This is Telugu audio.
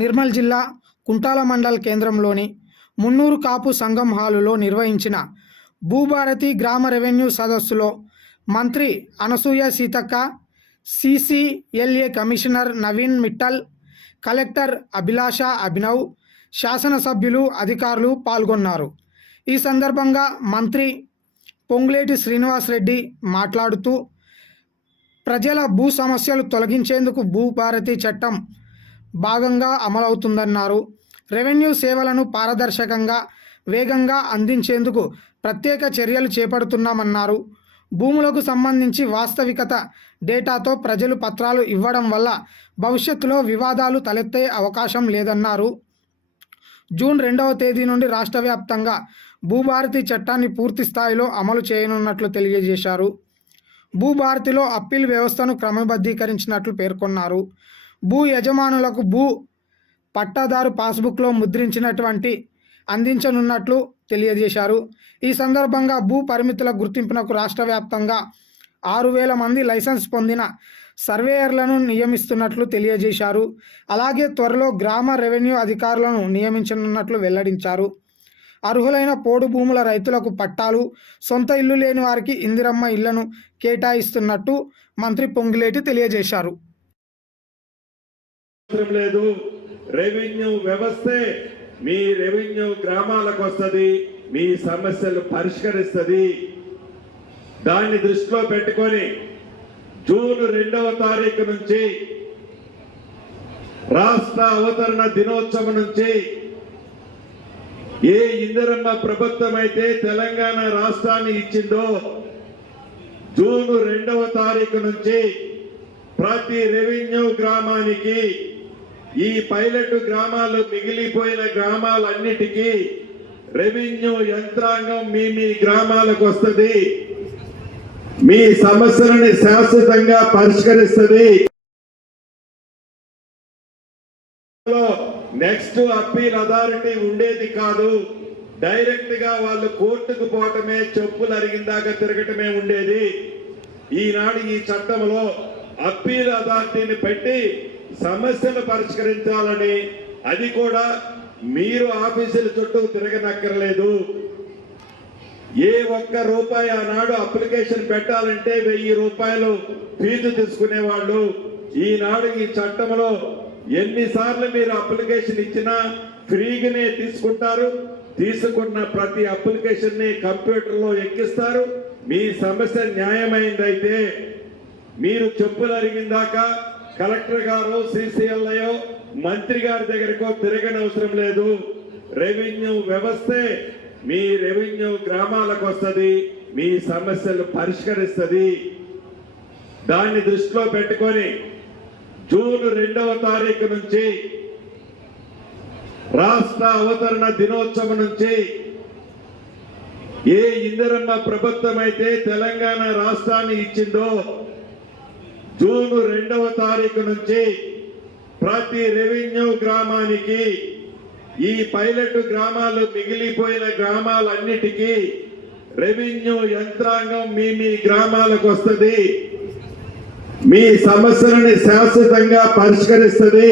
నిర్మల్ జిల్లా కుంటాల మండల కేంద్రంలోని మున్నూరు కాపు సంఘం హాలులో నిర్వహించిన భూభారతి గ్రామ రెవెన్యూ సదస్సులో మంత్రి Anasuya Seethakka, CCLA commissioner Naveen Mittal, collector Abhilasha Abhinav, శాసనసభ్యులు, అధికారులు పాల్గొన్నారు. ఈ సందర్భంగా మంత్రి పొంగులేటి శ్రీనివాస్ రెడ్డి మాట్లాడుతూ ప్రజల భూ సమస్యలు తొలగించేందుకు భూభారతి చట్టం భాగంగా అమలవుతుందన్నారు. రెవెన్యూ సేవలను పారదర్శకంగా, వేగంగా అందించేందుకు ప్రత్యేక చర్యలు చేపడుతున్నామన్నారు. భూములకు సంబంధించి వాస్తవికత డేటాతో ప్రజలు పత్రాలు ఇవ్వడం వల్ల భవిష్యత్తులో వివాదాలు తలెత్తే అవకాశం లేదన్నారు. జూన్ 2వ తేదీ నుండి రాష్ట్ర వ్యాప్తంగా భూభారతి చట్టాన్ని పూర్తి స్థాయిలో అమలు చేయనున్నట్లు తెలియజేశారు. భూభారతిలో అప్పీల్ వ్యవస్థను క్రమబద్ధీకరించినట్లు పేర్కొన్నారు. భూ యజమానులకు భూ పట్టాదారు పాస్బుక్లో ముద్రించినటువంటి అందించనున్నట్లు తెలియజేశారు. ఈ సందర్భంగా భూ పరిమితుల గుర్తింపునకు రాష్ట్ర వ్యాప్తంగా 6,000 మంది లైసెన్స్ పొందిన సర్వేయర్లను నియమిస్తున్నట్లు తెలియజేశారు. అలాగే త్వరలో గ్రామ రెవెన్యూ అధికారులను నియమించనున్నట్లు వెల్లడించారు. అర్హులైన పోడు భూముల రైతులకు పట్టాలు, సొంత ఇల్లు లేని వారికి ఇందిరమ్మ ఇళ్లను కేటాయిస్తున్నట్టు మంత్రి పొంగులేటి తెలియజేశారు. లేదు, రెవెన్యూ వ్యవస్థే మీ రెవెన్యూ గ్రామాలకు వస్తుంది, మీ సమస్యలు పరిష్కరిస్తుంది. దాన్ని దృష్టిలో పెట్టుకొని జూన్ 2వ తారీఖు నుంచి రాష్ట్ర అవతరణ దినోత్సవం నుంచి ఏ ఇందిరమ్మ ప్రభుత్వం అయితే తెలంగాణ రాష్ట్రాన్ని ఇచ్చిందో జూన్ 2వ తారీఖు నుంచి ప్రతి రెవెన్యూ గ్రామానికి, ఈ పైలట్ గ్రామాలు మిగిలిపోయిన గ్రామాలన్నిటికీ రెవెన్యూ యంత్రాంగం మీ గ్రామాలకు వస్తుంది, మీ సమస్యలని శాశ్వతంగా పరిష్కరిస్తుంది. నెక్స్ట్ అప్పీల్ అథారిటీ ఉండేది కాదు. డైరెక్ట్ గా వాళ్ళు కోర్టుకు పోవటమే, చెప్పులు అరిగిందాకా తిరగటమే ఉండేది. ఈనాడు ఈ చట్టంలో అప్పీల్ అథారిటీని పెట్టి సమస్యలు పరిష్కరించాలని, అది కూడా మీరు ఆఫీసుల చుట్టూ తిరగనక్కర్లేదు. ఏ ఒక్క రూపాయి ఆనాడు అప్లికేషన్ పెట్టాలంటే 1000 రూపాయలు ఫీజు తీసుకునేవాళ్ళు. ఈనాడు ఈ చట్టంలో ఎన్నిసార్లు మీరు అప్లికేషన్ ఇచ్చినా ఫ్రీగానే తీసుకుంటారు. తీసుకున్న ప్రతి అప్లికేషన్ ని కంప్యూటర్లో ఎక్కిస్తారు. మీ సమస్య న్యాయమైందైతే మీరు చెప్పులు అరిగిందాకా కలెక్టర్ గారు, సిసిఎల్ఐయో, మంత్రి గారి దగ్గరకో తిరగనవసరం లేదు. రెవెన్యూ వ్యవస్థే మీ రెవెన్యూ గ్రామాలకు వస్తుంది, మీ సమస్యలు పరిష్కరిస్తుంది. దాన్ని దృష్టిలో పెట్టుకొని జూన్ 2వ తారీఖు నుంచి రాష్ట్ర అవతరణ దినోత్సవం నుంచి ఏ ఇందిరమ్మ ప్రభుత్వం అయితే తెలంగాణ రాష్ట్రాన్ని ఇచ్చిందో జూన్ 2వ తారీఖు నుంచి ప్రతి రెవెన్యూ గ్రామానికి, ఈ పైలట్ గ్రామాలు మిగిలిపోయిన గ్రామాలన్నిటికీ రెవెన్యూ యంత్రాంగం మీ గ్రామాలకు వస్తుంది, మీ సమస్యలని శాశ్వతంగా పరిష్కరిస్తుంది.